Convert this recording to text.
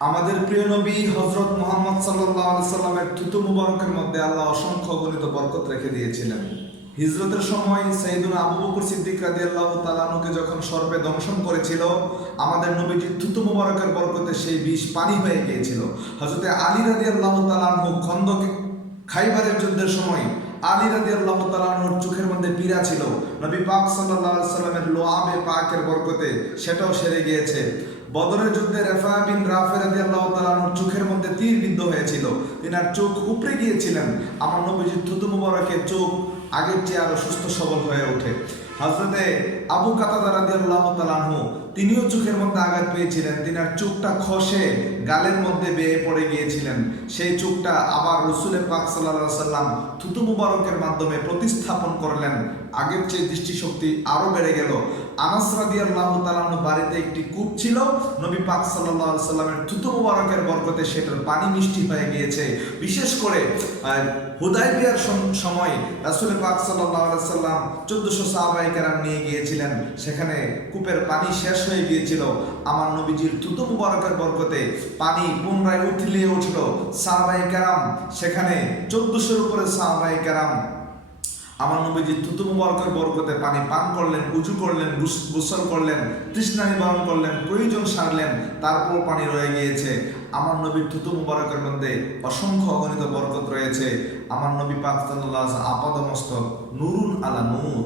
আমাদের প্রিয় নবী হযরত মুহাম্মদ সাল্লাল্লাহু আলাইহি সাল্লামের থুতু মুবারকের মধ্যে আল্লাহ অসংখ্য অগণিত বরকত রেখে দিয়েছিলেন। হিজরতের সময় সাইয়েদুনা আবু বকর সিদ্দিক রাদিয়াল্লাহু তাআলা আনহুকে যখন সর্পে দংশন করেছিল, আমাদের নবীজির থুতু মুবারকের বরকতে সেই বিষ পানি হয়ে গিয়েছিল। হযরতে আলী রাদিয়াল্লাহু তাআলা আনহু খন্দক খাইবারের যুদ্ধের সময় আলী রাদিয়াল্লাহু তাআলা আনহুর চোখের মধ্যে পীড়া ছিল, নবী পাক সাল্লাল্লাহু আলাইহি সাল্লামের লোআবে পাকের বরকতে সেটাও সেরে গিয়েছে। বদরের যুদ্ধে রেফা বিন রাফে রাদিয়াল্লাহু তাআলা আনহুর চোখের মধ্যে তীর বিদ্ধ হয়েছিল, তিনার চোখ উপড়ে গিয়েছিলেন। আমার নবীজির থুতু মুবারকের চোখ আগের চেয়ে আরো সুস্থ সবল হয়ে ওঠে। হযরতে আবু কাতাদা রাদিয়াল্লাহু তাআলা আনহু তিনিও চোখের মধ্যে আঘাত পেয়েছিলেন, তিনার চোখটা খসে গালের মধ্যে বেয়ে পড়ে গিয়েছিলেন। সেই চোখটা আবার রাসূল পাক সাল্লাল্লাহু আলাইহি সাল্লাম থুতু মুবারকের মাধ্যমে প্রতিস্থাপন করলেন, আগের চেয়ে দৃষ্টিশক্তি আরো বেড়ে গেল। আনাস রাদিয়াল্লাহু তাআলা আনহু বাড়িতে একটি কূপ ছিল, নবী পাক সাল্লাল্লাহু আলাইহি সাল্লামের থুতু মুবারকের বরকতে সেটার পানি মিষ্টি হয়ে গিয়েছে। বিশেষ করে হুদায়বিয়ার সময় রাসূল পাক সাল্লাল্লাহু আলাইহি সাল্লাম 1400 সাহাবায়ে কেরাম নিয়ে গিয়েছিলেন, সেখানে কূপের পানি শেষ হয়ে গিয়েছিল। আমার নবীজির থুতু মুবারকের বরকতে পানি পুনরায় উঠলে উঠল। সাহাবায়ে কেরাম সেখানে 1400-এর উপরে সাহাবায়ে কেরাম আমার নবীজির থুতু মুবারকের বরকতে পানি পান করলেন, উযু করলেন, গোসল করলেন, তৃষ্ণা নিবারণ করলেন, প্রয়োজন সারলেন, তারপর পানি রয়ে গিয়েছে। আমার নবীর থুতু মুবারকের মধ্যে অসংখ্য অগণিত বরকত রয়েছে। আমার নবী পাক সাল্লাল্লাহু আলাইহি ওয়াসাল্লাম আপাদমস্তক নূরুন আলা নূর,